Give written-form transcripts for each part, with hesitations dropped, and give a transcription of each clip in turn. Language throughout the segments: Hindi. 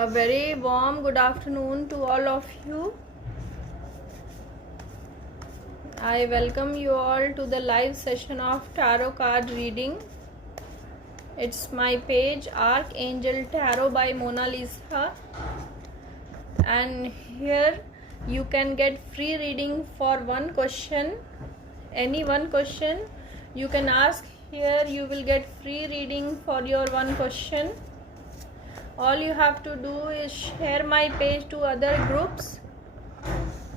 A very warm good afternoon to all of you. I welcome you all to the live session of tarot card reading. It's my page Archangel Tarot by Mona Lisa, and here you can get free reading for one question. Any one question you can ask here, you will get free reading for your one question. All you have to do is share my page to other groups.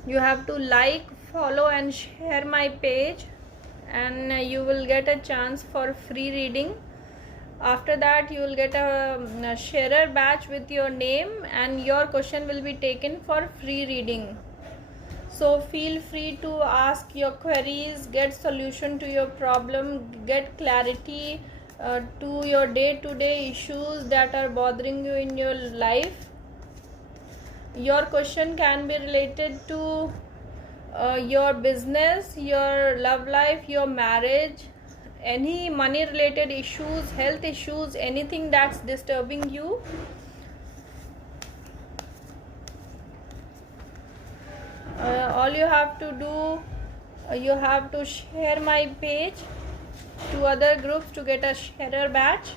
You have to like, follow and share my page, and you will get a chance for free reading. After that you will get a sharer badge with your name, and your question will be taken for free reading. So feel free to ask your queries, get solution to your problem, get clarity to your day-to-day issues that are bothering you in your life. Your question can be related to your business, your love life, your marriage, any money related issues, health issues, anything that's disturbing you. All you have to do, you have to share my page to other groups to get a sharer badge.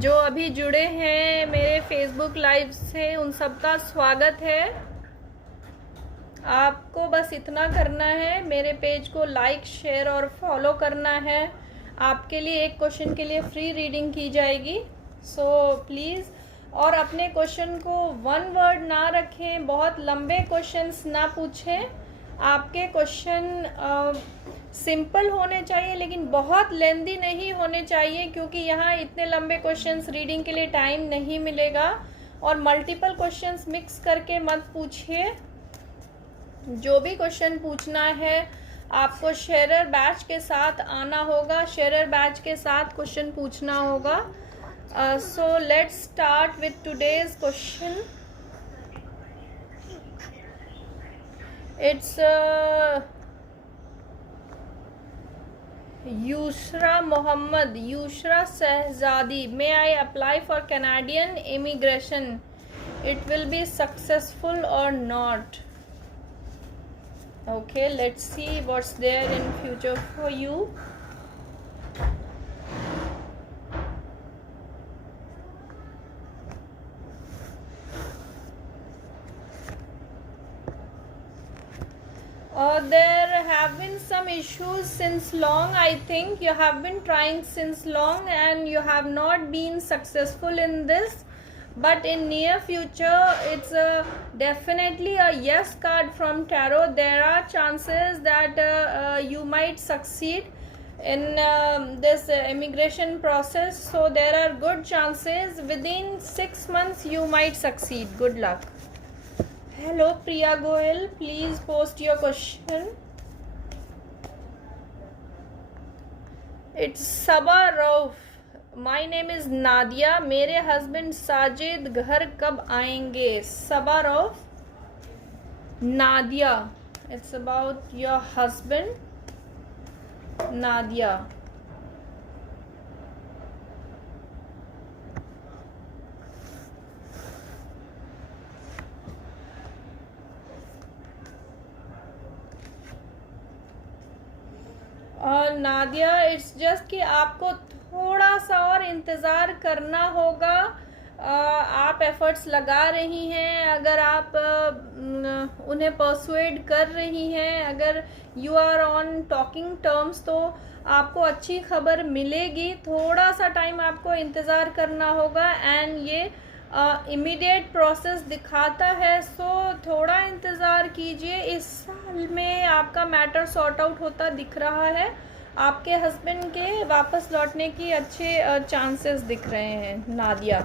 जो अभी जुड़े हैं मेरे फेसबुक लाइव से उन सबका स्वागत है. आपको बस इतना करना है, मेरे पेज को लाइक, शेयर और फॉलो करना है. आपके लिए एक क्वेश्चन के लिए फ्री रीडिंग की जाएगी. सो प्लीज़, और अपने क्वेश्चन को वन वर्ड ना रखें, बहुत लंबे क्वेश्चंस ना पूछें. आपके क्वेश्चन सिंपल होने चाहिए लेकिन बहुत लेंदी नहीं होने चाहिए, क्योंकि यहाँ इतने लंबे क्वेश्चंस रीडिंग के लिए टाइम नहीं मिलेगा. और मल्टीपल क्वेश्चंस मिक्स करके मत पूछिए. जो भी क्वेश्चन पूछना है आपको शेरर बैच के साथ आना होगा, शेरर बैच के साथ क्वेश्चन पूछना होगा. So let's start with today's question. It's Yushra Mohammad, Yushra Shahzadi. May I apply for Canadian immigration? It will be successful or not? Okay, let's see what's there in future for you. There have been some issues since long. I think you have been trying since long and you have not been successful in this. But in near future, it's definitely a yes card from tarot. There are chances that you might succeed in this immigration process. So there are good chances within 6 months you might succeed. Good luck. Hello Priya Goel, please post your question. It's Saba Rauf. My name is Nadia. मेरे हस्बैंड साजिद घर कब आएंगे? सबा Rauf, Nadia. It's about your husband, Nadia. और नादिया, इट्स जस्ट कि आपको थोड़ा सा और इंतज़ार करना होगा. आप एफर्ट्स लगा रही हैं, अगर आप उन्हें परसुएड कर रही हैं, अगर you are on talking terms, तो आपको अच्छी खबर मिलेगी. थोड़ा सा टाइम आपको इंतज़ार करना होगा. एंड ये इमीडिएट प्रोसेस दिखाता है, सो थोड़ा इंतज़ार कीजिए. इस साल में आपका मैटर सॉर्ट आउट होता दिख रहा है. आपके हस्बैंड के वापस लौटने की अच्छे चांसेस दिख रहे हैं. नादिया,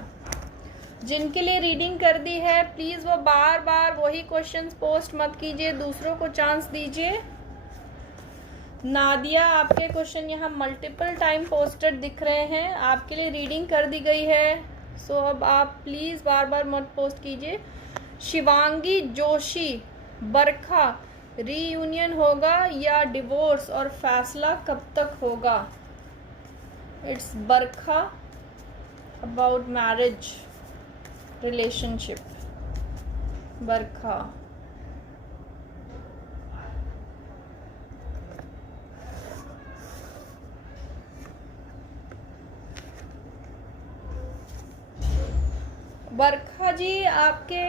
जिनके लिए रीडिंग कर दी है, प्लीज़ वो बार बार वही क्वेश्चंस पोस्ट मत कीजिए, दूसरों को चांस दीजिए. नादिया, आपके क्वेश्चन यहाँ मल्टीपल टाइम पोस्टेड दिख रहे हैं. आपके लिए रीडिंग कर दी गई है, सो अब आप प्लीज़ बार बार मत पोस्ट कीजिए. शिवांगी जोशी, बरखा, रीयूनियन होगा या डिवोर्स, और फैसला कब तक होगा? It's Barkha, about marriage. Relationship. Barkha, Barkha ji, आपके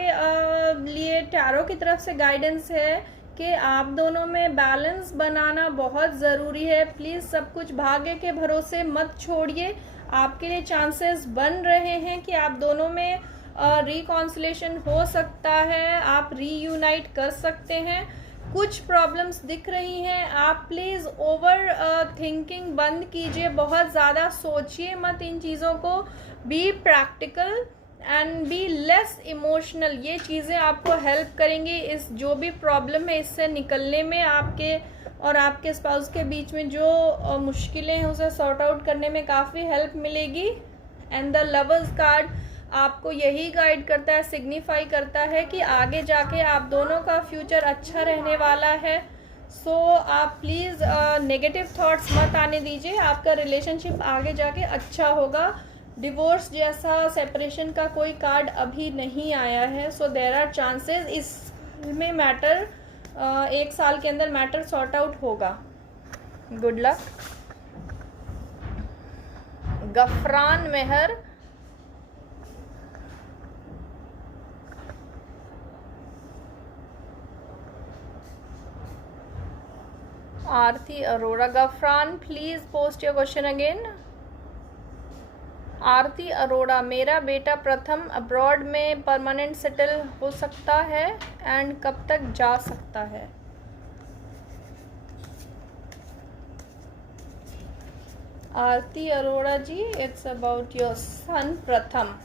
लिए टैरो की तरफ से गाइडेंस है कि आप दोनों में बैलेंस बनाना बहुत ज़रूरी है। प्लीज़ सब कुछ भाग्य के भरोसे मत छोड़िए। आपके लिए चांसेस बन रहे हैं कि आप दोनों में रिकॉन्सिलेशन हो सकता है, आप रीयूनाइट कर सकते हैं। कुछ प्रॉब्लम्स दिख रही हैं, आप प्लीज़ ओवर थिंकिंग बंद कीजिए, बहुत ज़्यादा सोचिए मत इन चीज़ों को। Be practical and be less emotional. ये चीज़ें आपको हेल्प करेंगी इस जो भी प्रॉब्लम है इससे निकलने में। आपके और आपके स्पाउस के बीच में जो मुश्किलें हैं उसे सॉर्ट आउट करने में काफ़ी हेल्प मिलेगी। एंड द लवर्स कार्ड आपको यही गाइड करता है, सिग्निफाई करता है कि आगे जाके आप दोनों का फ्यूचर अच्छा रहने वाला है। सो आप प्लीज़ नेगेटिव थॉट्स मत आने दीजिए, आपका रिलेशनशिप आगे जाके अच्छा होगा। डिवोर्स जैसा सेपरेशन का कोई कार्ड अभी नहीं आया है। सो देयर आर चांसेस इसमें मैटर 1 साल के अंदर मैटर सॉर्ट आउट होगा। Good luck. Gufran Meher, Aarti Arora. Gufran please post your question again. Aarti Arora, मेरा बेटा प्रथम अब्रॉड में परमानेंट सेटल हो सकता है एंड कब तक जा सकता है? आरती Arora ji, it's about your son प्रथम।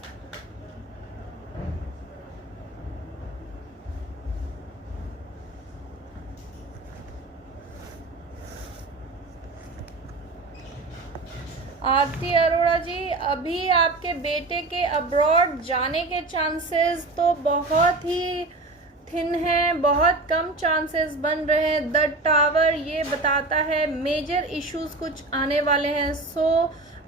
आरती अरोड़ा जी, अभी आपके बेटे के अब्रॉड जाने के चांसेस तो बहुत ही थिन है, बहुत कम चांसेस बन रहे हैं। द टावर ये बताता है मेजर इश्यूज कुछ आने वाले हैं। सो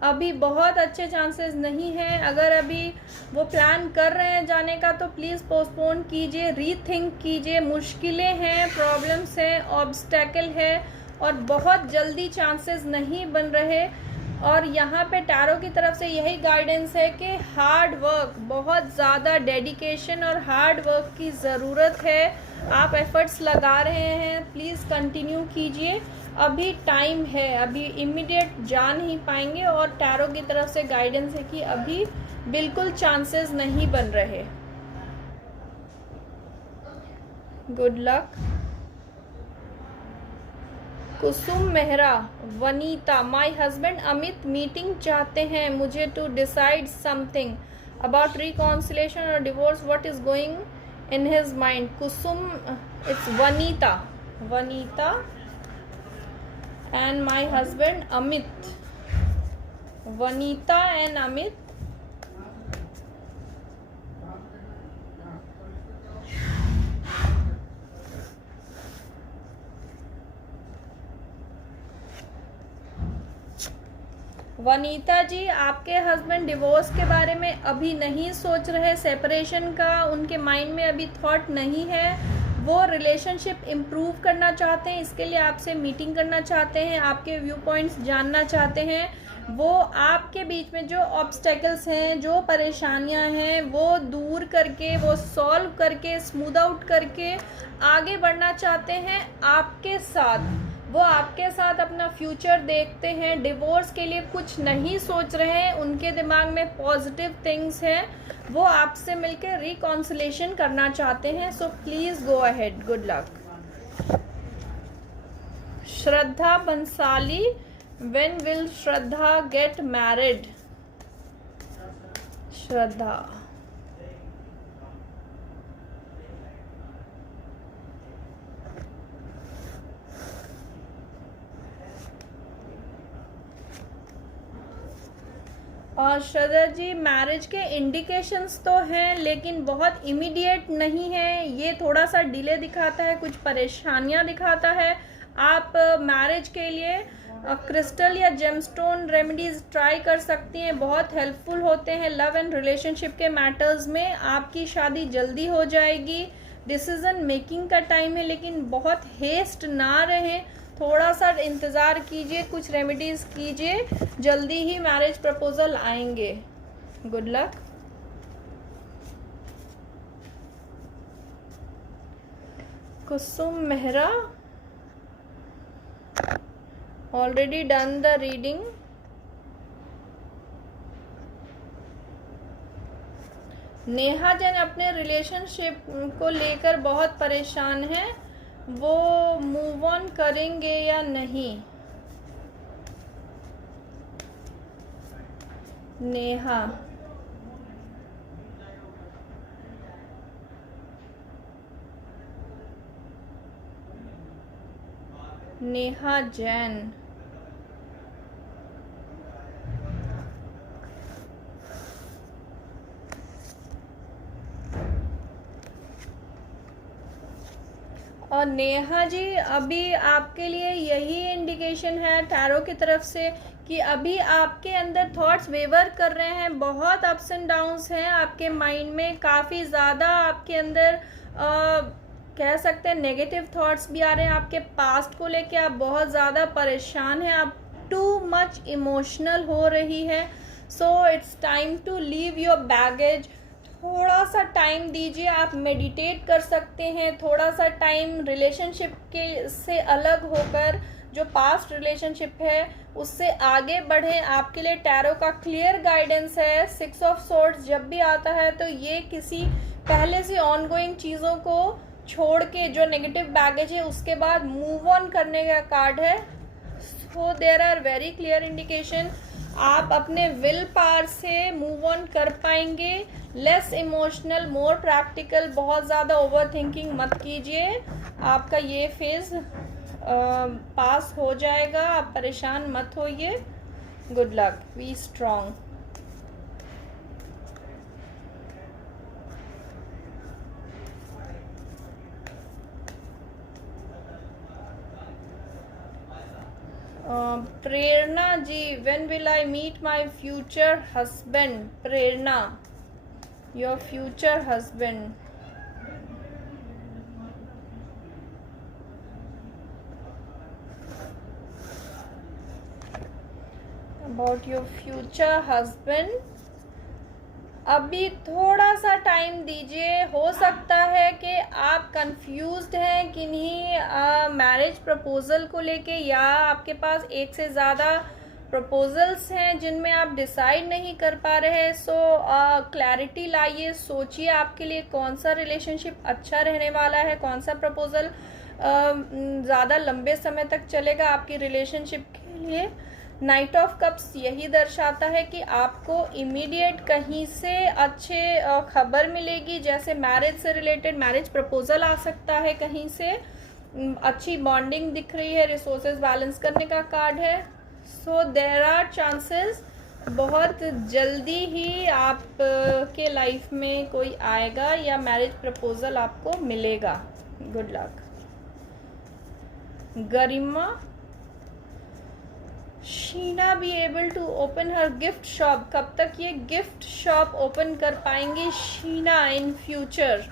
अभी बहुत अच्छे चांसेस नहीं हैं। अगर अभी वो प्लान कर रहे हैं जाने का तो प्लीज़ पोस्टपोन कीजिए, रीथिंक कीजिए। मुश्किलें हैं, प्रॉब्लम्स हैं, ऑब्स्टेकल है और बहुत जल्दी चांसेस नहीं बन रहे। और यहाँ पे टैरो की तरफ से यही गाइडेंस है कि हार्ड वर्क, बहुत ज़्यादा डेडिकेशन और हार्ड वर्क की ज़रूरत है। आप एफर्ट्स लगा रहे हैं, प्लीज़ कंटिन्यू कीजिए। अभी टाइम है, अभी इमीडिएट जा नहीं पाएंगे। और टैरो की तरफ से गाइडेंस है कि अभी बिल्कुल चांसेस नहीं बन रहे। Good luck. Kusum Mehra, Vanita, my husband Amit meeting चाहते हैं मुझे to decide something about reconciliation और divorce. What is going in his mind? Kusum, it's Vanita, Vanita and my husband Amit, Vanita and Amit. Vanita ji, आपके हस्बैंड डिवोर्स के बारे में अभी नहीं सोच रहे, सेपरेशन का उनके माइंड में अभी थॉट नहीं है। वो रिलेशनशिप इम्प्रूव करना चाहते हैं, इसके लिए आपसे मीटिंग करना चाहते हैं, आपके व्यू पॉइंट्स जानना चाहते हैं। वो आपके बीच में जो ऑब्स्टेकल्स हैं, जो परेशानियां हैं, वो दूर करके, वो सॉल्व करके, स्मूथ आउट करके आगे बढ़ना चाहते हैं आपके साथ। वो आपके साथ अपना फ्यूचर देखते हैं, डिवोर्स के लिए कुछ नहीं सोच रहे हैं, उनके दिमाग में पॉजिटिव थिंग्स हैं। वो आपसे मिलकर रिकॉन्सिलेशन करना चाहते हैं। So please go ahead. Good luck. Shraddha Bansali, when will Shraddha get married? Shraddha, और श्रद्धा जी, मैरिज के इंडिकेशंस तो हैं लेकिन बहुत इमीडिएट नहीं है। ये थोड़ा सा डिले दिखाता है, कुछ परेशानियां दिखाता है। आप मैरिज के लिए क्रिस्टल या जेमस्टोन रेमेडीज ट्राई कर सकती हैं, बहुत हेल्पफुल होते हैं लव एंड रिलेशनशिप के मैटर्स में। आपकी शादी जल्दी हो जाएगी। डिसीजन मेकिंग का टाइम है, लेकिन बहुत हेस्ट ना रहे, थोड़ा सा इंतज़ार कीजिए, कुछ रेमेडीज़ कीजिए, जल्दी ही मैरिज प्रपोजल आएंगे। Good luck. Kusum Mehra, already done the reading. Neha Jain अपने रिलेशनशिप को लेकर बहुत परेशान है, वो मूव ऑन करेंगे या नहीं? नेहा, नेहा जैन, और नेहा जी अभी आपके लिए यही इंडिकेशन है टैरो की तरफ से कि अभी आपके अंदर थॉट्स वेवर कर रहे हैं, बहुत अप्स एंड डाउन्स हैं आपके माइंड में, काफ़ी ज़्यादा आपके अंदर कह सकते हैं नेगेटिव थॉट्स भी आ रहे हैं आपके पास्ट को लेके। आप बहुत ज़्यादा परेशान हैं, आप टू मच इमोशनल हो रही है। So it's time to leave your baggage. थोड़ा सा टाइम दीजिए, आप मेडिटेट कर सकते हैं, थोड़ा सा टाइम रिलेशनशिप के से अलग होकर जो पास्ट रिलेशनशिप है उससे आगे बढ़ें। आपके लिए टैरो का क्लियर गाइडेंस है। 6 ऑफ सोर्ड्स जब भी आता है तो ये किसी पहले से ऑनगोइंग चीज़ों को छोड़ के जो नेगेटिव बैगेज है उसके बाद मूव ऑन करने का कार्ड है। So there are very clear indication, आप अपने विल पावर से मूव ऑन कर पाएंगे। लेस इमोशनल, मोर प्रैक्टिकल, बहुत ज़्यादा ओवर थिंकिंग मत कीजिए। आपका ये फेज पास हो जाएगा, आप परेशान मत होइए। Good luck, be strong. Prerna ji, when will I meet my future husband? Prerna, your future husband. About your future husband, अभी थोड़ा सा टाइम दीजिए। हो सकता है कि आप कंफ्यूज्ड हैं किन्हीं मैरिज प्रपोजल को लेके, या आपके पास एक से ज़्यादा प्रपोजल्स हैं जिनमें आप डिसाइड नहीं कर पा रहे हैं। सो क्लैरिटी लाइए, सोचिए आपके लिए कौन सा रिलेशनशिप अच्छा रहने वाला है, कौन सा प्रपोजल ज़्यादा लंबे समय तक चलेगा आपकी रिलेशनशिप के लिए। नाइट ऑफ कप्स यही दर्शाता है कि आपको इमीडिएट कहीं से अच्छे खबर मिलेगी, जैसे मैरिज से रिलेटेड मैरिज प्रपोजल आ सकता है, कहीं से अच्छी बॉन्डिंग दिख रही है, रिसोर्सेज बैलेंस करने का कार्ड है। सो देयर आर चांसेस बहुत जल्दी ही आप के लाइफ में कोई आएगा या मैरिज प्रपोजल आपको मिलेगा। Good luck. Garima, Sheena be able to open her gift shop? कब तक ये गिफ्ट शॉप ओपन कर पाएंगी Sheena in future?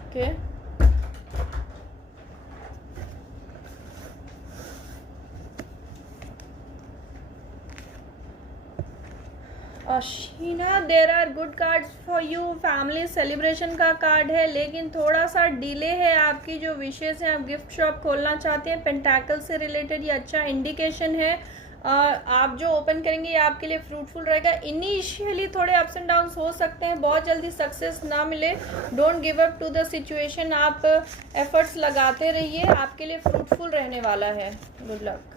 Okay, Sheena, there are good cards for you. Family celebration का कार्ड है, लेकिन थोड़ा सा डिले है आपकी जो विशेष है, आप गिफ्ट शॉप खोलना चाहते हैं, पेंटाकल से रिलेटेड ये अच्छा इंडिकेशन है। आप जो ओपन करेंगे ये आपके लिए फ्रूटफुल रहेगा। इनिशियली थोड़े अप्स एंड डाउन्स हो सकते हैं, बहुत जल्दी सक्सेस ना मिले। Don't give up to the situation, आप एफर्ट्स लगाते रहिए, आपके लिए फ्रूटफुल रहने वाला है। Good luck.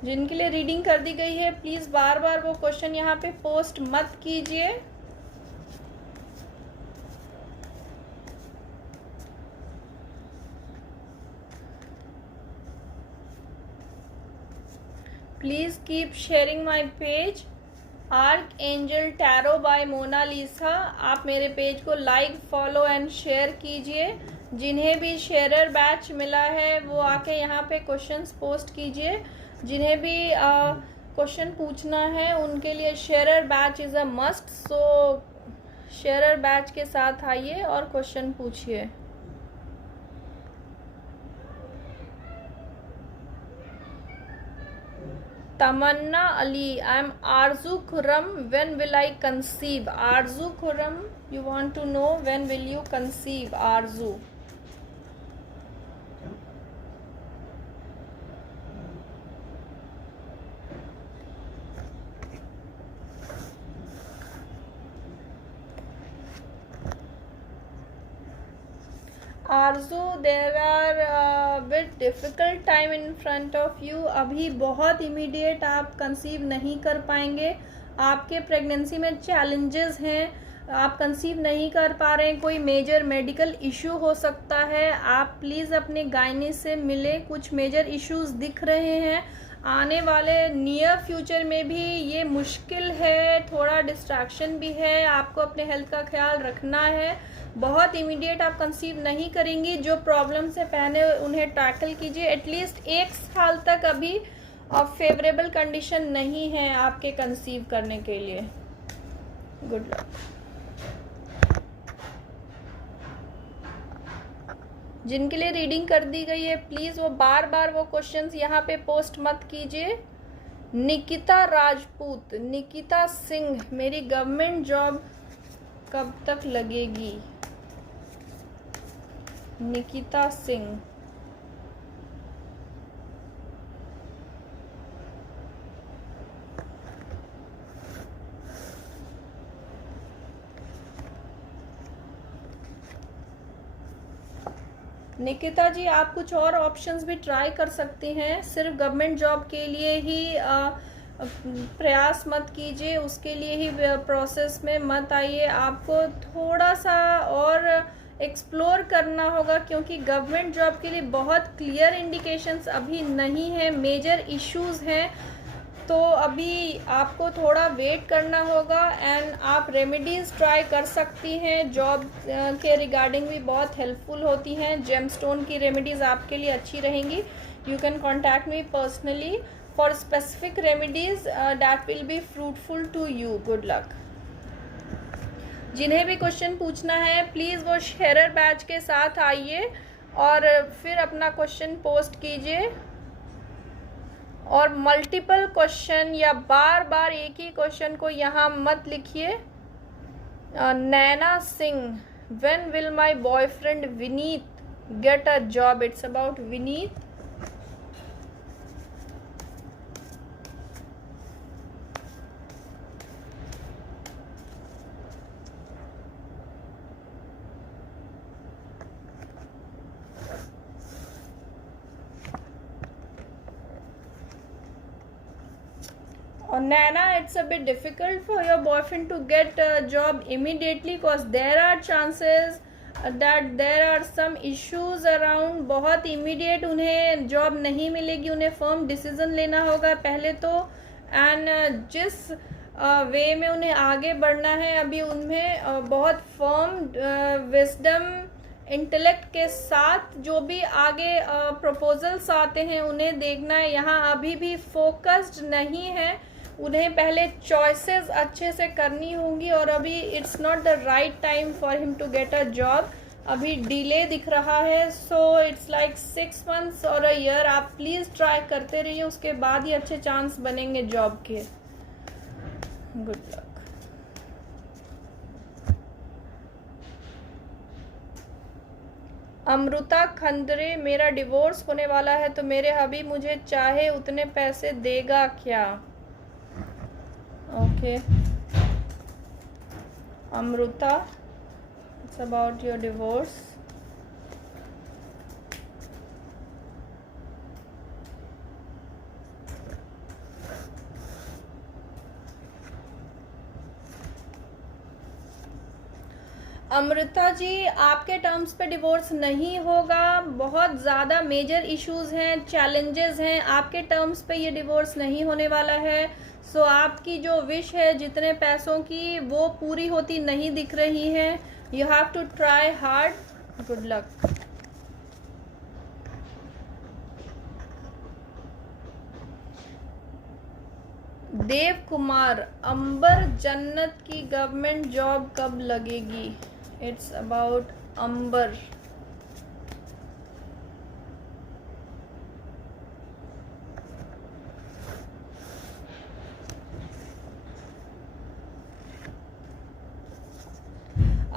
जिनके लिए रीडिंग कर दी गई है प्लीज़ बार बार वो क्वेश्चन यहाँ पे पोस्ट मत कीजिए। Please keep sharing my page. Archangel tarot by Monalisa. आप मेरे पेज को लाइक, फॉलो एंड शेयर कीजिए। जिन्हें भी शेयरर बैच मिला है वो आके यहाँ पे क्वेश्चंस पोस्ट कीजिए। जिन्हें भी क्वेश्चन पूछना है उनके लिए sharer batch is a must. So sharer batch के साथ आइए और क्वेश्चन पूछिए। तमन्ना Ali, I am Aarzoo Khurram, when will I conceive? Aarzoo Khurram, you want to know when will you conceive? Aarzoo, Aarzoo, there are bit difficult time in front of you. अभी बहुत इमीडिएट आप कंसीव नहीं कर पाएंगे। आपके प्रेगनेंसी में चैलेंजेस हैं, आप कंसीव नहीं कर पा रहे हैं, कोई मेजर मेडिकल इशू हो सकता है। आप प्लीज़ अपने गायनी से मिले। कुछ मेजर इश्यूज दिख रहे हैं। आने वाले नियर फ्यूचर में भी ये मुश्किल है, थोड़ा डिस्ट्रैक्शन भी है। आपको अपने हेल्थ का ख्याल रखना है। बहुत इमीडिएट आप कंसीव नहीं करेंगी। जो प्रॉब्लम से पहले उन्हें टैकल कीजिए। एटलीस्ट 1 साल तक अभी फेवरेबल कंडीशन नहीं है आपके कंसीव करने के लिए। Good luck. जिनके लिए रीडिंग कर दी गई है प्लीज़ वो बार बार वो क्वेश्चंस यहाँ पे पोस्ट मत कीजिए। निकिता राजपूत, निकिता सिंह, मेरी गवर्नमेंट जॉब कब तक लगेगी? निकिता सिंह, निकिता जी आप कुछ और ऑप्शंस भी ट्राई कर सकती हैं। सिर्फ गवर्नमेंट जॉब के लिए ही प्रयास मत कीजिए, उसके लिए ही प्रोसेस में मत आइए। आपको थोड़ा सा और एक्सप्लोर करना होगा क्योंकि गवर्नमेंट जॉब के लिए बहुत क्लियर इंडिकेशंस अभी नहीं है, मेजर इश्यूज हैं। तो अभी आपको थोड़ा वेट करना होगा एंड आप रेमेडीज़ ट्राई कर सकती हैं। जॉब के रिगार्डिंग भी बहुत हेल्पफुल होती हैं। जेमस्टोन की रेमेडीज़ आपके लिए अच्छी रहेंगी। You can contact me personally for specific remedies that will be fruitful to you. Good luck. जिन्हें भी क्वेश्चन पूछना है प्लीज़ वो शेयरर बैच के साथ आइए और फिर अपना क्वेश्चन पोस्ट कीजिए। और मल्टीपल क्वेश्चन या बार बार एक ही क्वेश्चन को यहाँ मत लिखिए। Naina Singh, when will my boyfriend Vineet get a job? It's about Vineet. और Naina, it's a bit difficult for your boyfriend to get a job immediately because there are chances that there are some issues around. बहुत इमीडिएट उन्हें जॉब नहीं मिलेगी, उन्हें फर्म डिसीजन लेना होगा पहले तो। एंड जिस वे में उन्हें आगे बढ़ना है अभी उनमें बहुत फर्म विजडम इंटेलेक्ट के साथ जो भी आगे प्रपोजल्स आते हैं उन्हें देखना है। यहाँ अभी भी फोकस्ड नहीं है, उन्हें पहले चॉइसेस अच्छे से करनी होंगी। और अभी it's not the right time for him to get a job. अभी डिले दिख रहा है। सो इट्स लाइक 6 months और अ ईयर। आप प्लीज़ ट्राई करते रहिए, उसके बाद ही अच्छे चांस बनेंगे जॉब के। Good luck. अमृता खंदरे, मेरा डिवोर्स होने वाला है तो मेरे हबी मुझे चाहे उतने पैसे देगा क्या? Okay Amrita, it's about your divorce. Amrita ji, आपके टर्म्स पे डिवोर्स नहीं होगा। बहुत ज़्यादा मेजर इश्यूज हैं, चैलेंजेस हैं। आपके टर्म्स पे ये डिवोर्स नहीं होने वाला है। सो आपकी जो विश है जितने पैसों की वो पूरी होती नहीं दिख रही है. You have to try hard. Good luck. Dev Kumar, Ambar Jannat की गवर्नमेंट जॉब कब लगेगी? It's about Ambar.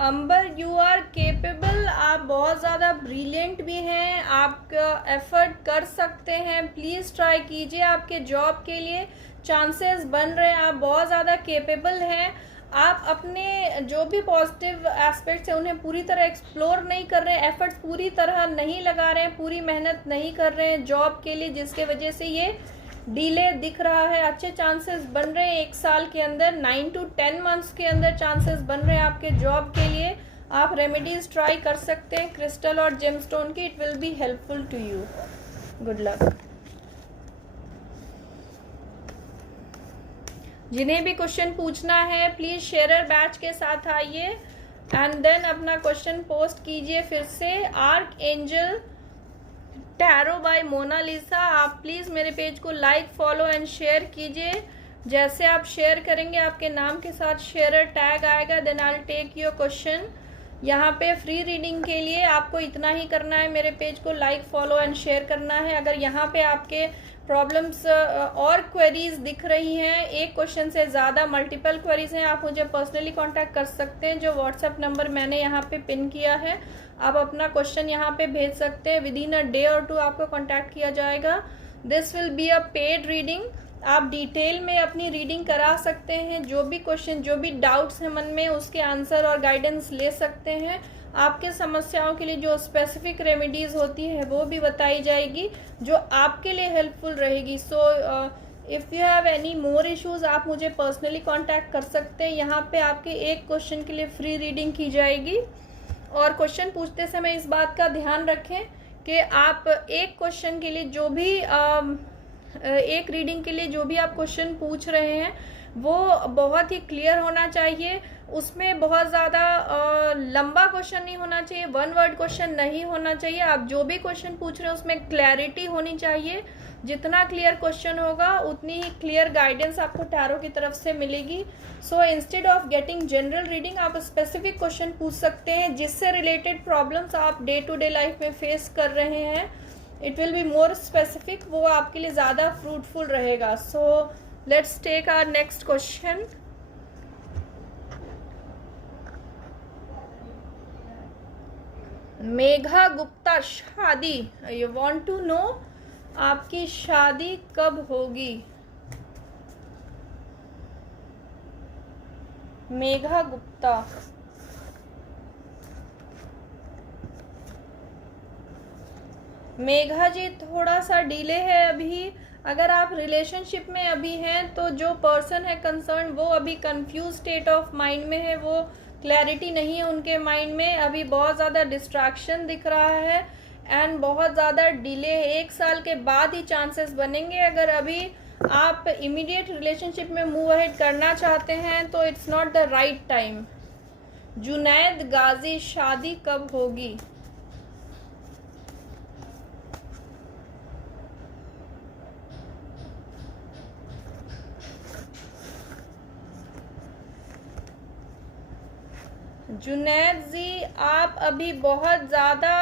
Ambar, you are capable. आप बहुत ज़्यादा ब्रिलियंट भी हैं, आप एफर्ट कर सकते हैं. प्लीज़ ट्राई कीजिए, आपके जॉब के लिए चांसेस बन रहे हैं. आप बहुत ज़्यादा केपेबल हैं. आप अपने जो भी पॉजिटिव एस्पेक्ट्स हैं उन्हें पूरी तरह एक्सप्लोर नहीं कर रहे हैं, एफर्ट्स पूरी तरह नहीं लगा रहे हैं, पूरी मेहनत नहीं कर रहे हैं जॉब के लिए, जिसके वजह से ये डिले दिख रहा है. अच्छे चांसेस बन रहे हैं 1 साल के अंदर, 9 to 10 मंथ्स के अंदर चांसेस बन रहे हैं आपके जॉब के लिए. आप रेमेडीज ट्राई कर सकते हैं क्रिस्टल और जेमस्टोन की. It will be helpful to you. Good luck. जिन्हें भी क्वेश्चन पूछना है प्लीज शेयरर बैच के साथ आइए एंड देन अपना क्वेश्चन पोस्ट कीजिए. फिर से archangel tarot by Monalisa. आप प्लीज़ मेरे पेज को लाइक, फॉलो एंड शेयर कीजिए. जैसे आप शेयर करेंगे आपके नाम के साथ शेयरर टैग आएगा. Then I will take your question. यहाँ पे फ्री रीडिंग के लिए आपको इतना ही करना है, मेरे पेज को लाइक, फॉलो एंड शेयर करना है. अगर यहाँ पे आपके प्रॉब्लम्स और क्वेरीज दिख रही हैं, एक क्वेश्चन से ज़्यादा मल्टीपल क्वेरीज हैं, आप मुझे पर्सनली कांटेक्ट कर सकते हैं. जो व्हाट्सएप नंबर मैंने यहाँ पे पिन किया है, आप अपना क्वेश्चन यहाँ पे भेज सकते हैं. विद इन अ डे और 2 आपको कांटेक्ट किया जाएगा. This will be a paid reading. आप डिटेल में अपनी रीडिंग करा सकते हैं. जो भी क्वेश्चन, जो भी डाउट्स हैं मन में, उसके आंसर और गाइडेंस ले सकते हैं. आपके समस्याओं के लिए जो स्पेसिफिक रेमेडीज होती है वो भी बताई जाएगी जो आपके लिए हेल्पफुल रहेगी. So if you have any more issues आप मुझे पर्सनली कांटेक्ट कर सकते हैं. यहाँ पे आपके एक क्वेश्चन के लिए फ्री रीडिंग की जाएगी. और क्वेश्चन पूछते समय इस बात का ध्यान रखें कि आप एक क्वेश्चन के लिए जो भी एक रीडिंग के लिए जो भी आप क्वेश्चन पूछ रहे हैं वो बहुत ही क्लियर होना चाहिए. उसमें बहुत ज़्यादा लंबा क्वेश्चन नहीं होना चाहिए, 1 वर्ड क्वेश्चन नहीं होना चाहिए. आप जो भी क्वेश्चन पूछ रहे हैं उसमें क्लैरिटी होनी चाहिए. जितना क्लियर क्वेश्चन होगा उतनी ही क्लियर गाइडेंस आपको टैरो की तरफ से मिलेगी. So instead of getting general reading आप स्पेसिफिक क्वेश्चन पूछ सकते हैं जिससे रिलेटेड प्रॉब्लम्स आप डे टू डे लाइफ में फेस कर रहे हैं. It will be more specific, वो आपके लिए ज़्यादा फ्रूटफुल रहेगा. So let's take our next question. Megha Gupta, शादी. यू वांट टू नो आपकी शादी कब होगी? मेघा गुप्ता. मेघा जी थोड़ा सा डिले है अभी. अगर आप रिलेशनशिप में अभी हैं तो जो पर्सन है कंसर्न वो अभी कंफ्यूज स्टेट ऑफ माइंड में है, वो क्लैरिटी नहीं है उनके माइंड में. अभी बहुत ज़्यादा डिस्ट्रैक्शन दिख रहा है एंड बहुत ज़्यादा डिले है. 1 साल के बाद ही चांसेस बनेंगे. अगर अभी आप इमीडिएट रिलेशनशिप में मूव अहेड करना चाहते हैं तो it's not the right time. Junaid Ghazi, शादी कब होगी? जुनैद जी आप अभी बहुत ज़्यादा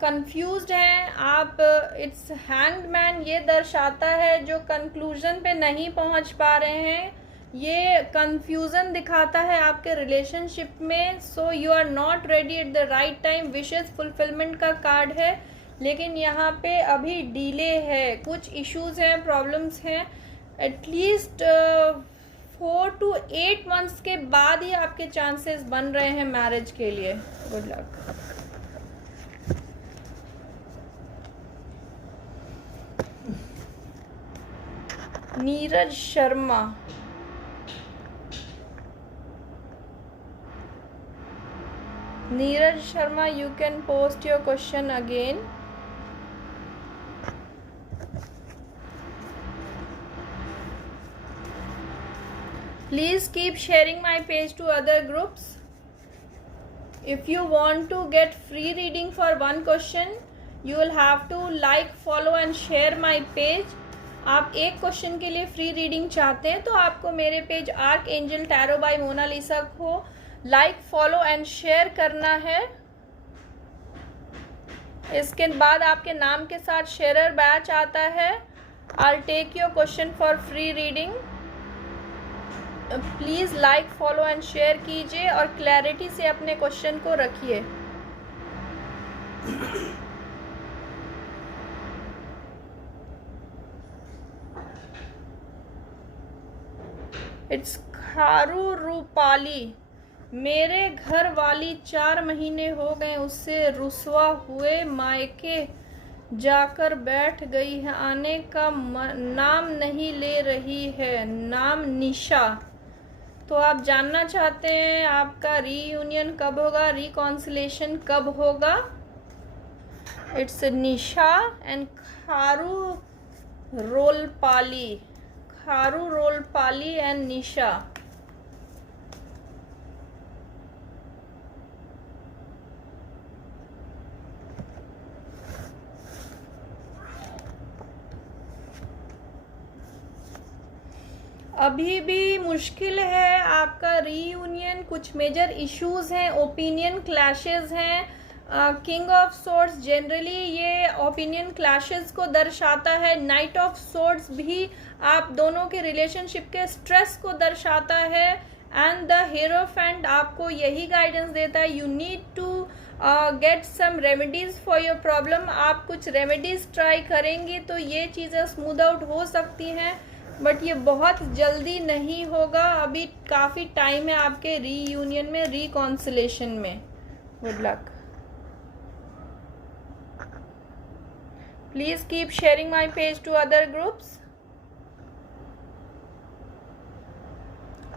कंफ्यूज्ड हैं. आप इट्स हैंग्ड मैन ये दर्शाता है जो कंक्लूजन पे नहीं पहुंच पा रहे हैं. ये कंफ्यूजन दिखाता है आपके रिलेशनशिप में. So you are not ready at the right time. विशेष फुलफिलमेंट का कार्ड है लेकिन यहाँ पे अभी डिले है. कुछ इश्यूज हैं, प्रॉब्लम्स हैं. एटलीस्ट 4 to 8 मंथ्स के बाद ही आपके चांसेस बन रहे हैं मैरिज के लिए. Good luck. Neeraj Sharma. Neeraj Sharma, you can post your question again. Please keep sharing my page to other groups. If you want to get free reading for one question, you will have to like, follow and share my page. आप एक क्वेश्चन के लिए फ्री रीडिंग चाहते हैं तो आपको मेरे page archangel tarot by Monalisa को लाइक, फॉलो एंड शेयर करना है. इसके बाद आपके नाम के साथ शेयरर बैच आता है. I'll take your question for free reading. Please like, follow and share कीजिए और क्लैरिटी से अपने क्वेश्चन को रखिए. इट्स खारू रूपाली. मेरे घर वाली 4 महीने हो गए उससे रुसवा हुए मायके जाकर बैठ गई है. आने का नाम नहीं ले रही है. नाम निशा. तो आप जानना चाहते हैं आपका रीयूनियन कब होगा, रिकॉन्सिलेशन कब होगा. It's Nisha and Kharu Rolpali. Kharu Rolpali and Nisha. अभी भी मुश्किल है आपका रीयूनियन. कुछ मेजर इश्यूज हैं, ओपिनियन क्लैशेस हैं. किंग ऑफ सोर्ड्स जनरली ये ओपिनियन क्लैशेस को दर्शाता है. नाइट ऑफ सोर्ड्स भी आप दोनों के रिलेशनशिप के स्ट्रेस को दर्शाता है. एंड द हीरोफेंट आपको यही गाइडेंस देता है, you need to get some remedies for your problem. आप कुछ रेमेडीज ट्राई करेंगी तो ये चीज़ें स्मूथ आउट हो सकती हैं, बट ये बहुत जल्दी नहीं होगा. अभी काफ़ी टाइम है आपके रीयूनियन में, रिकॉन्सिलेशन में. Good luck. Please keep sharing my page to other groups.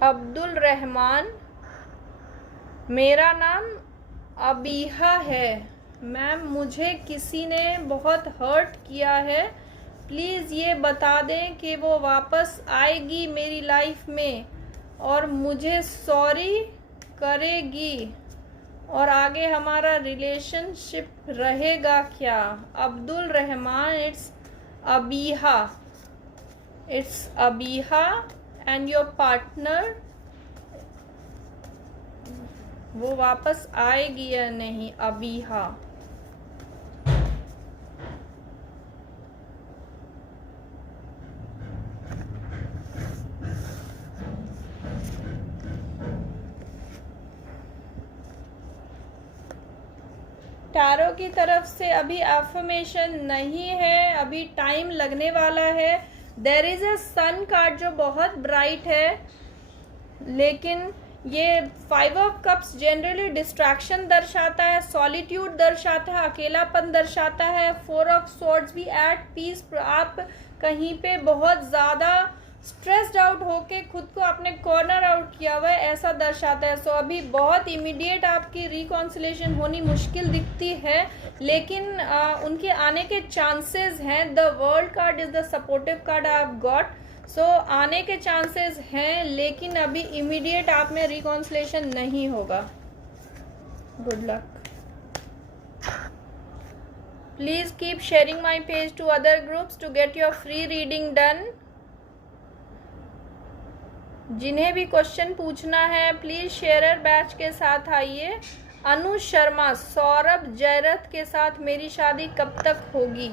Abdul Rahman. मेरा नाम अबीहा है. मैम मुझे किसी ने बहुत हर्ट किया है. प्लीज़ ये बता दें कि वो वापस आएगी मेरी लाइफ में और मुझे सॉरी करेगी और आगे हमारा रिलेशनशिप रहेगा क्या. Abdul Rahman. It's Abiha. It's Abiha and your partner. वो वापस आएगी या नहीं. अबीहा. टैरो की तरफ से अभी अफर्मेशन नहीं है, अभी टाइम लगने वाला है. There is a sun card जो बहुत ब्राइट है, लेकिन ये 5 ऑफ कप्स जनरली डिस्ट्रैक्शन दर्शाता है, सॉलिट्यूड दर्शाता है, अकेलापन दर्शाता है. 4 ऑफ स्वॉर्ड्स भी एट पीस. आप कहीं पे बहुत ज़्यादा स्ट्रेस्ड आउट होके खुद को आपने कॉर्नर आउट किया हुआ है, ऐसा दर्शाता है. सो अभी बहुत इमीडिएट आपकी रिकॉन्सिलेशन होनी मुश्किल दिखती है, लेकिन उनके आने के चांसेस हैं. The world card is the supportive card I have got. So आने के चांसेस हैं, लेकिन अभी इमीडिएट आप में रिकॉन्सिलेशन नहीं होगा. Good luck. Please keep sharing my page to other groups to get your free reading done. जिन्हें भी क्वेश्चन पूछना है प्लीज़ शेयरर बैच के साथ आइए. अनु शर्मा. सौरभ जयरथ के साथ मेरी शादी कब तक होगी.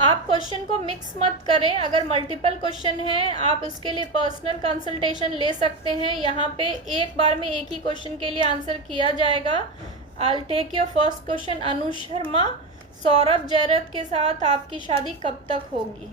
आप क्वेश्चन को मिक्स मत करें. अगर मल्टीपल क्वेश्चन हैं आप उसके लिए पर्सनल कंसल्टेशन ले सकते हैं. यहाँ पे एक बार में एक ही क्वेश्चन के लिए आंसर किया जाएगा. I will take your first question. Anu Sharma. Saurabh Jayrath के साथ आपकी शादी कब तक होगी.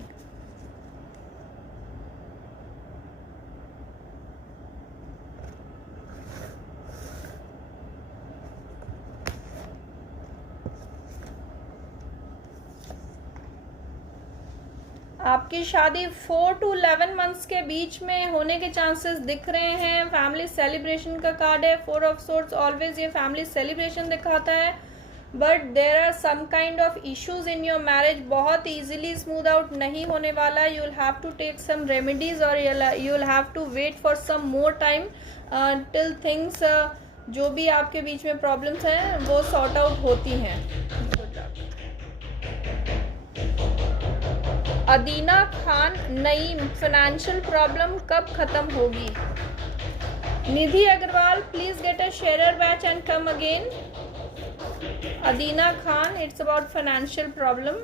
आपकी शादी 4 to 11 मंथ्स के बीच में होने के चांसेस दिख रहे हैं. फैमिली सेलिब्रेशन का कार्ड है. 4 ऑफ सोर्ड्स ऑलवेज ये फैमिली सेलिब्रेशन दिखाता है. But there are some kind of issues in your marriage. बहुत ईजिली स्मूथ आउट नहीं होने वाला. You will have to take some remedies और you will have to wait for some more time till things जो भी आपके बीच में प्रॉब्लम्स हैं वो सॉर्ट आउट होती हैं. अदीना खान नईम, फाइनेंशियल प्रॉब्लम कब खत्म होगी? Nidhi Agarwal, please get a share batch and come again. Adina Khan, it's about financial problem.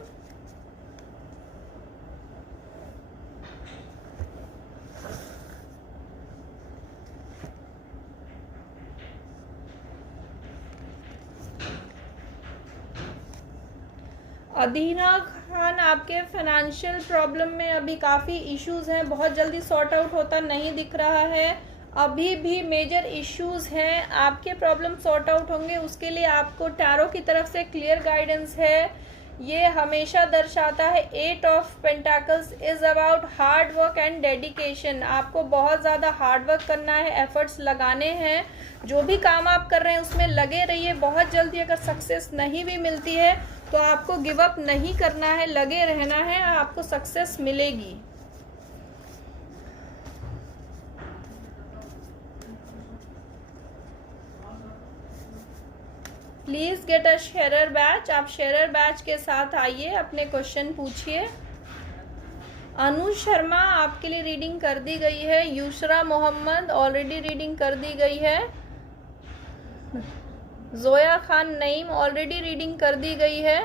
Adina Khan, आपके फाइनेंशियल प्रॉब्लम में अभी काफ़ी इश्यूज हैं, बहुत जल्दी सॉर्ट आउट होता नहीं दिख रहा है. अभी भी मेजर इश्यूज हैं. आपके प्रॉब्लम सॉर्ट आउट होंगे, उसके लिए आपको टैरो की तरफ से क्लियर गाइडेंस है. ये हमेशा दर्शाता है 8 of pentacles is about hard work and dedication. आपको बहुत ज़्यादा हार्ड वर्क करना है, एफर्ट्स लगाने हैं. जो भी काम आप कर रहे हैं उसमें लगे रहिए. बहुत जल्दी अगर सक्सेस नहीं भी मिलती है तो आपको गिव अप नहीं करना है, लगे रहना है, आपको सक्सेस मिलेगी. Please get a share batch. आप शेयर बैच के साथ आइए, अपने क्वेश्चन पूछिए. अनु शर्मा, आपके लिए रीडिंग कर दी गई है. यूसरा मोहम्मद, ऑलरेडी रीडिंग कर दी गई है. जोया खान नईम, ऑलरेडी रीडिंग कर दी गई है.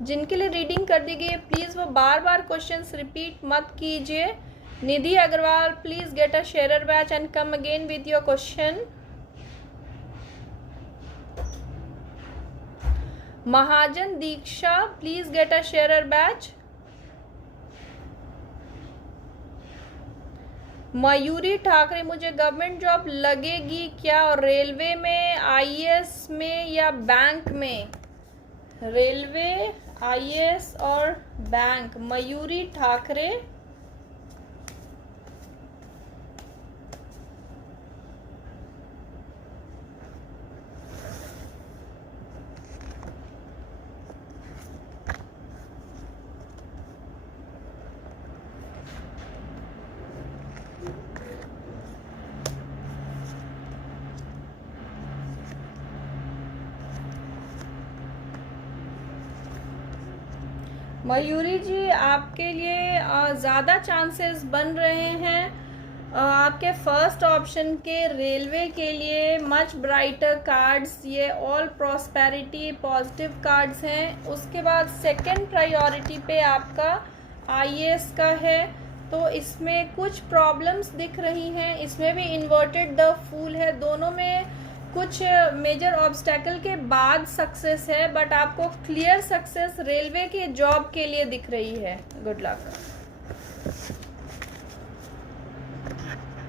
जिनके लिए रीडिंग कर दी गई है प्लीज़ वो बार बार क्वेश्चंस रिपीट मत कीजिए. Nidhi Agarwal, please get a share batch and come again with your question. Mahajan Diksha, please get a share batch. Mayuri Thackeray, मुझे गवर्नमेंट जॉब लगेगी क्या, और रेलवे में, आईएएस में या बैंक में? रेलवे, आईएएस और बैंक. मयूरी ठाकरे, मयूरी जी आपके लिए ज़्यादा चांसेस बन रहे हैं. आपके फर्स्ट ऑप्शन के रेलवे के लिए मच ब्राइटर कार्ड्स, ये ऑल प्रॉस्पेरिटी पॉजिटिव कार्ड्स हैं. उसके बाद सेकंड प्रायोरिटी पे आपका आईएएस का है. तो इसमें कुछ प्रॉब्लम्स दिख रही हैं. इसमें भी इन्वर्टेड द फूल है. दोनों में कुछ मेजर ऑब्स्टेकल के बाद सक्सेस है, बट आपको क्लियर सक्सेस रेलवे के जॉब के लिए दिख रही है. Good luck.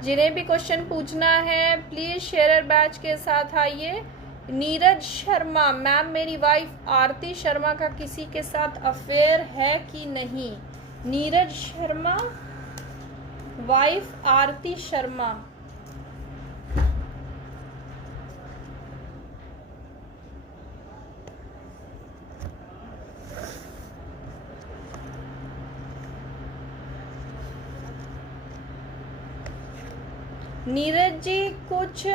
जिन्हें भी क्वेश्चन पूछना है प्लीज़ शेयर बैच के साथ आइए. नीरज शर्मा, मैम मेरी वाइफ आरती शर्मा का किसी के साथ अफेयर है कि नहीं? नीरज शर्मा, वाइफ आरती शर्मा. नीरज जी, कुछ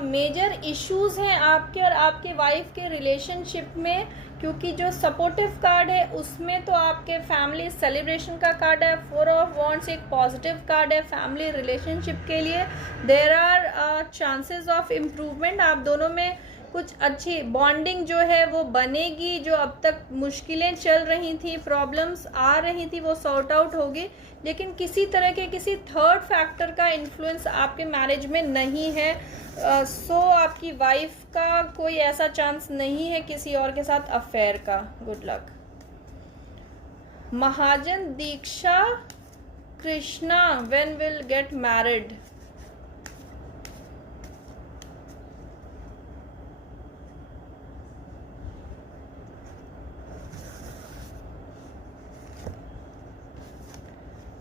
मेजर इश्यूज हैं आपके और आपके वाइफ के रिलेशनशिप में, क्योंकि जो सपोर्टिव कार्ड है उसमें तो आपके फैमिली सेलिब्रेशन का कार्ड है. 4 ऑफ वॉन्ड्स एक पॉजिटिव कार्ड है फैमिली रिलेशनशिप के लिए. There are chances of improvement. आप दोनों में कुछ अच्छी बॉन्डिंग जो है वो बनेगी. जो अब तक मुश्किलें चल रही थी, प्रॉब्लम्स आ रही थी, वो सॉर्ट आउट होगी. लेकिन किसी तरह के किसी थर्ड फैक्टर का इन्फ्लुएंस आपके मैरिज में नहीं है. सो आपकी वाइफ का कोई ऐसा चांस नहीं है किसी और के साथ अफेयर का. Good luck. Mahajan Diksha Krishna, when will get married?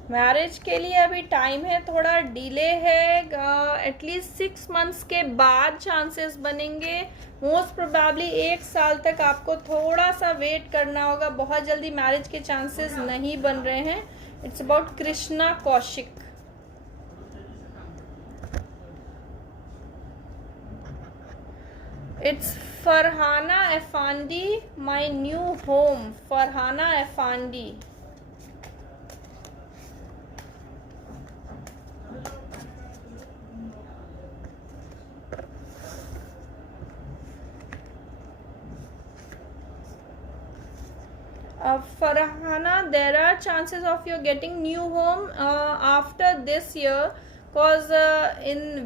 Marriage के लिए अभी टाइम है, थोड़ा डिले है, एटलीस्ट 6 मंथ्स के बाद चांसेस बनेंगे। मोस्ट प्रोबेबली 1 साल तक आपको थोड़ा सा वेट करना होगा, बहुत जल्दी मैरिज के चांसेस नहीं बन रहे हैं। It's about Krishna Kaushik. It's Farhana Afandi, my new home. Farhana Afandi. Farhana, there are chances of you getting new home after this year, cause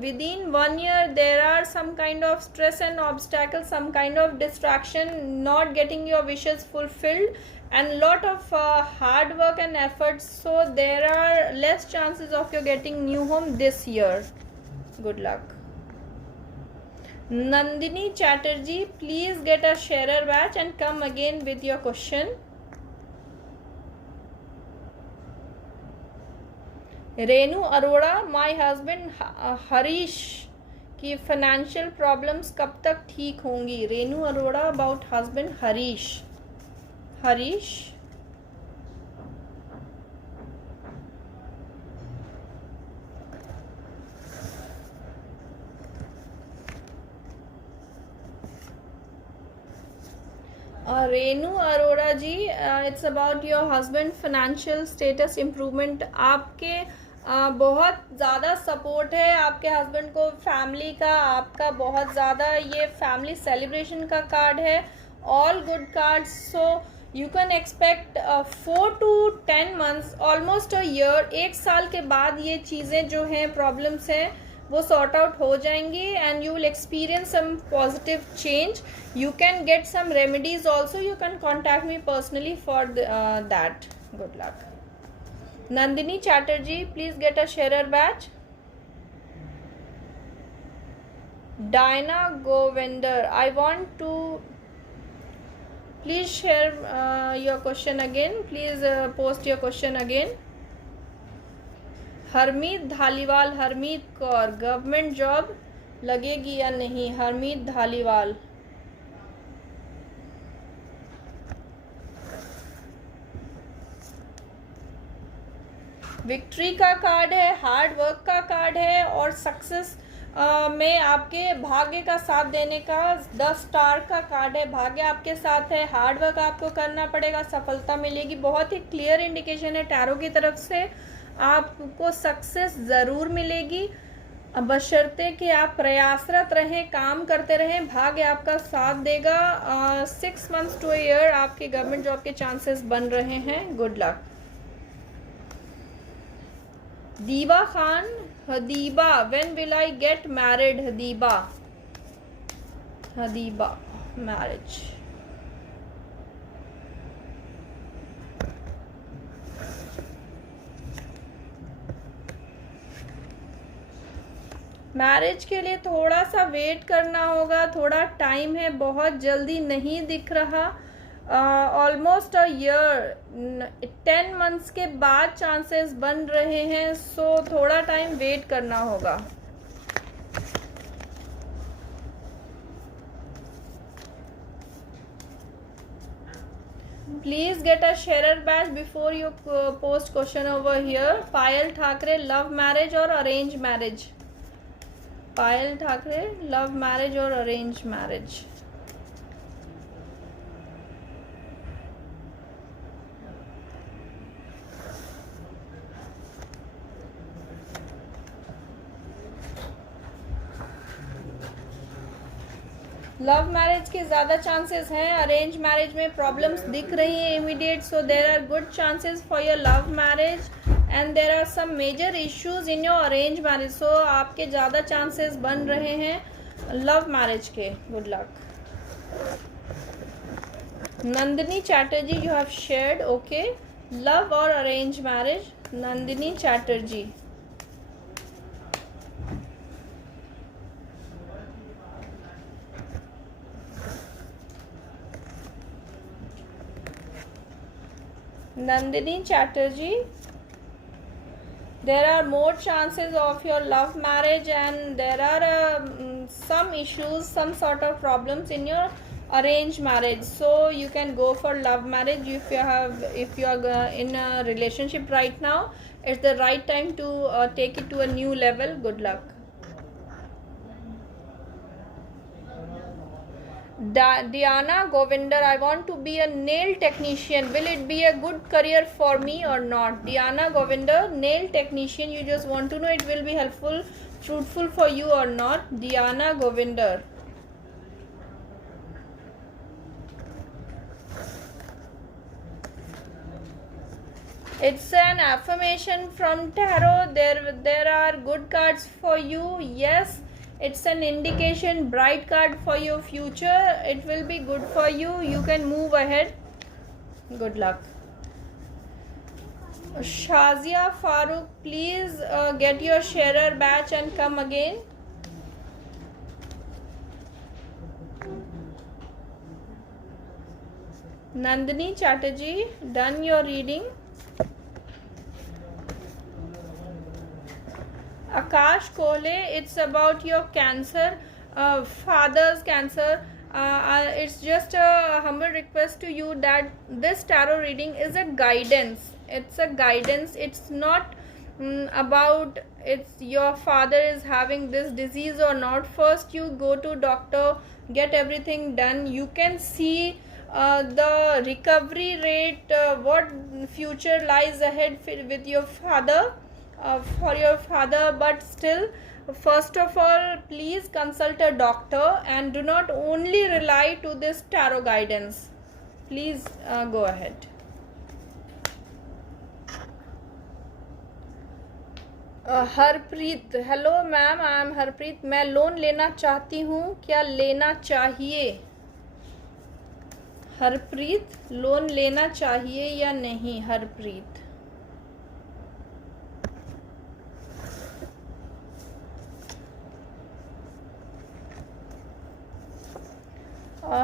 within 1 year there are some kind of stress and obstacles, some kind of distraction, not getting your wishes fulfilled, and lot of hard work and efforts. So there are less chances of you getting new home this year. Good luck. Nandini Chatterjee, please get a sharer badge and come again with your question. Renu Arora, my husband Harish की फाइनेंशियल प्रॉब्लम्स कब तक ठीक होंगी? Renu Arora about husband Harish. Harish, Renu Arora ji, it's about your husband financial status improvement. आपके बहुत ज़्यादा सपोर्ट है आपके हस्बैंड को, फैमिली का आपका बहुत ज़्यादा, ये फैमिली सेलिब्रेशन का कार्ड है, all good cards. So you can expect 4 to 10 months, almost a year, 1 साल के बाद ये चीज़ें जो हैं, प्रॉब्लम्स हैं, वो सॉर्ट आउट हो जाएंगी and you will experience some positive change. You can get some remedies also, you can contact me personally for that. Good luck. Nandini Chatterjee, please get a sharer badge. Diana Govinder, I want to, please share your question again, please post your question again. Harmeet Dhaliwal, Harmeet Kaur, government job लगेगी या नहीं? हरमीत धालीवाल, विक्ट्री का कार्ड है, हार्ड वर्क का कार्ड है, और सक्सेस में आपके भाग्य का साथ देने का 10 स्टार का कार्ड है। भाग्य आपके साथ है, हार्ड वर्क आपको करना पड़ेगा, सफलता मिलेगी। बहुत ही क्लियर इंडिकेशन है टैरो की तरफ से, आपको सक्सेस ज़रूर मिलेगी, बशर्ते कि आप प्रयासरत रहें, काम करते रहें, भाग्य आपका साथ देगा। 6 months to a year आपके गवर्नमेंट जॉब के चांसेस बन रहे हैं। Good luck. Diba Khan, Hadiba, when will I get married? Hadiba, Hadiba, marriage. Marriage के लिए थोड़ा सा वेट करना होगा, थोड़ा टाइम है, बहुत जल्दी नहीं दिख रहा। ऑलमोस्ट अ ईयर, 10 months के बाद चांसेस बन रहे हैं। सो थोड़ा टाइम वेट करना होगा। Please get a share batch before you post question over here. Payal Thackeray, love marriage और अरेंज मैरिज? पायल ठाकरे, लव मैरिज और अरेंज मैरिज? लव मैरिज के ज़्यादा चांसेस हैं, अरेंज मैरिज में प्रॉब्लम्स दिख रही हैं immediate. So there are good chances for your love marriage and there are some major issues in your arrange marriage. So आपके ज़्यादा चांसेस बन रहे हैं लव मैरिज के। Good luck. Nandini Chatterjee, you have shared, okay, love और arrange marriage. Nandini Chatterjee, Nandini Chatterjee, there are more chances of your love marriage, and there are some issues, some sort of problems in your arranged marriage. So you can go for love marriage if you are in a relationship right now. It's the right time to take it to a new level. Good luck. Diana Govinder, I want to be a nail technician. Will it be a good career for me or not? Diana Govinder, nail technician. You just want to know it will be helpful, fruitful for you or not. Diana Govinder. It's an affirmation from tarot. There are good cards for you. Yes. It's an indication, bright card for your future. It will be good for you. You can move ahead. Good luck. Shazia Farooq, please get your sharer badge and come again. Nandini Chatterjee, done your reading. Akash Kohle, it's about your cancer, father's cancer. It's just a humble request to you that this tarot reading is a guidance. It's a guidance. It's not about it's your father is having this disease or not. First you go to doctor, get everything done. You can see the recovery rate, what future lies ahead with your father. For your father, but still, first of all, please consult a doctor and do not only rely to this tarot guidance. Please go ahead. Harpreet, hello ma'am, I am Harpreet. मैं लोन लेना चाहती हूँ, क्या लेना चाहिए? हरप्रीत, लोन लेना चाहिए या नहीं? हरप्रीत,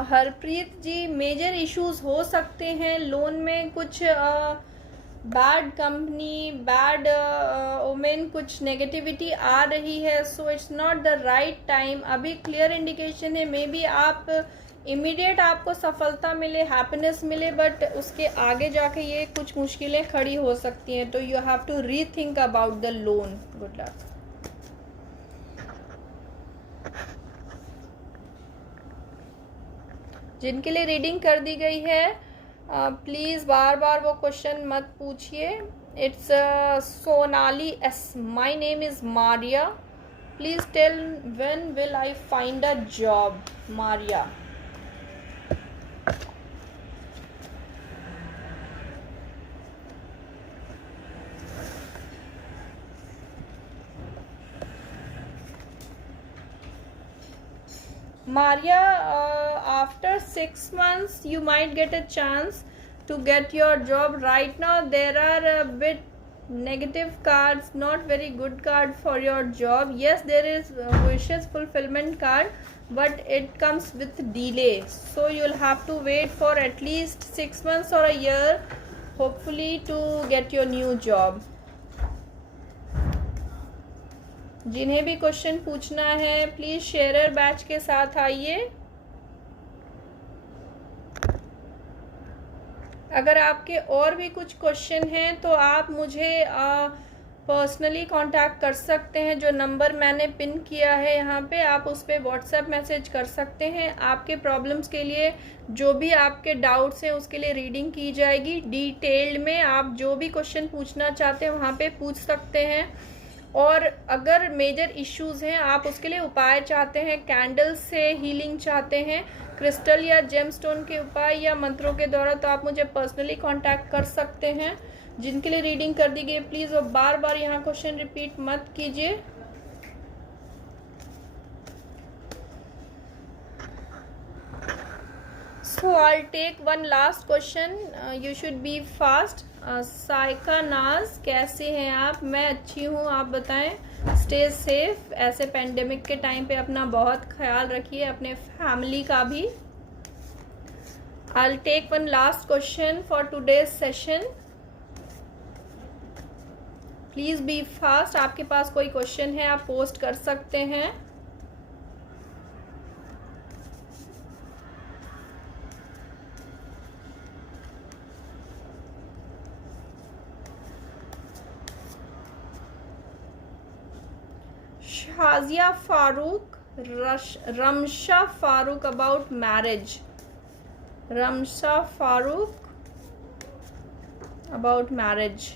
हरप्रीत जी, मेजर इश्यूज हो सकते हैं लोन में. कुछ बैड कंपनी, बैड ओमेन, कुछ नेगेटिविटी आ रही है. So it's not the right time. अभी क्लियर इंडिकेशन है, मे बी आप इमीडिएट आपको सफलता मिले, हैप्पीनेस मिले, बट उसके आगे जाके ये कुछ मुश्किलें खड़ी हो सकती हैं. तो you have to rethink about the loan. Good luck. जिनके लिए रीडिंग कर दी गई है, प्लीज़ बार बार वो क्वेश्चन मत पूछिए. It's Sonali S. My name is Maria. Please tell when will I find a job? Maria, Maria, after 6 months you might get a chance to get your job. Right now there are a bit negative cards, not very good card for your job. Yes, there is wishes fulfillment card, but it comes with delay. So you'll have to wait for at least 6 months or a year, hopefully, to get your new job. जिन्हें भी क्वेश्चन पूछना है, प्लीज शेयरर बैच के साथ आइए. अगर आपके और भी कुछ क्वेश्चन हैं तो आप मुझे पर्सनली कांटेक्ट कर सकते हैं. जो नंबर मैंने पिन किया है यहाँ पे, आप उस पर व्हाट्सएप मैसेज कर सकते हैं. आपके प्रॉब्लम्स के लिए, जो भी आपके डाउट्स हैं उसके लिए रीडिंग की जाएगी डिटेल्ड में. आप जो भी क्वेश्चन पूछना चाहते हैं वहाँ पे पूछ सकते हैं. और अगर मेजर इश्यूज हैं, आप उसके लिए उपाय चाहते हैं, कैंडल से हीलिंग चाहते हैं, क्रिस्टल या जेमस्टोन के उपाय या मंत्रों के द्वारा, तो आप मुझे पर्सनली कांटेक्ट कर सकते हैं. जिनके लिए रीडिंग कर दी गई, प्लीज़ वो बार बार यहाँ क्वेश्चन रिपीट मत कीजिए. So I'll take one last question. You should be fast. Saika नाज, कैसे हैं आप? मैं अच्छी हूँ, आप बताएं. Stay safe. ऐसे पेंडेमिक के टाइम पे अपना बहुत ख्याल रखिए, अपने फैमिली का भी. I'll take one last question for today's session. Please be fast. आपके पास कोई क्वेश्चन है आप पोस्ट कर सकते हैं। Shazia Farooq, Ramsha Farooq about marriage. Ramsha Farooq about marriage.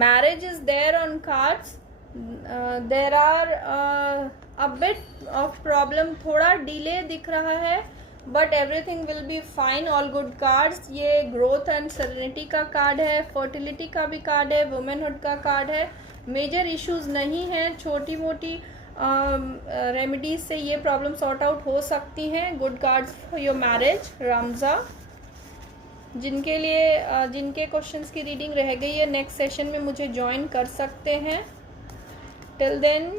Marriage is there on cards. There are a bit of problem, थोड़ा डिले दिख रहा है, but everything will be fine. All good cards. ये ग्रोथ एंड सेरेनिटी का कार्ड है, फर्टिलिटी का भी कार्ड है, वुमेनहुड का कार्ड है। मेजर इश्यूज नहीं हैं, छोटी मोटी रेमेडीज से ये प्रॉब्लम सॉर्ट आउट हो सकती हैं। Good cards for your marriage Ramza. जिनके लिए जिनके क्वेश्चंस की रीडिंग रह गई है नेक्स्ट सेशन में मुझे ज्वाइन कर सकते हैं। Till then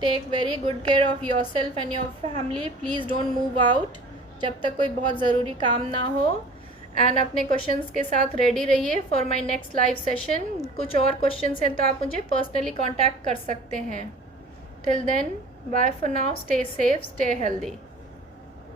take very good care of yourself and your family. Please don't move out जब तक कोई बहुत ज़रूरी काम ना हो। एंड अपने क्वेश्चंस के साथ रेडी रहिए for my next live session. कुछ और क्वेश्चंस हैं तो आप मुझे पर्सनली कांटेक्ट कर सकते हैं। Till then bye for now, stay safe, stay healthy.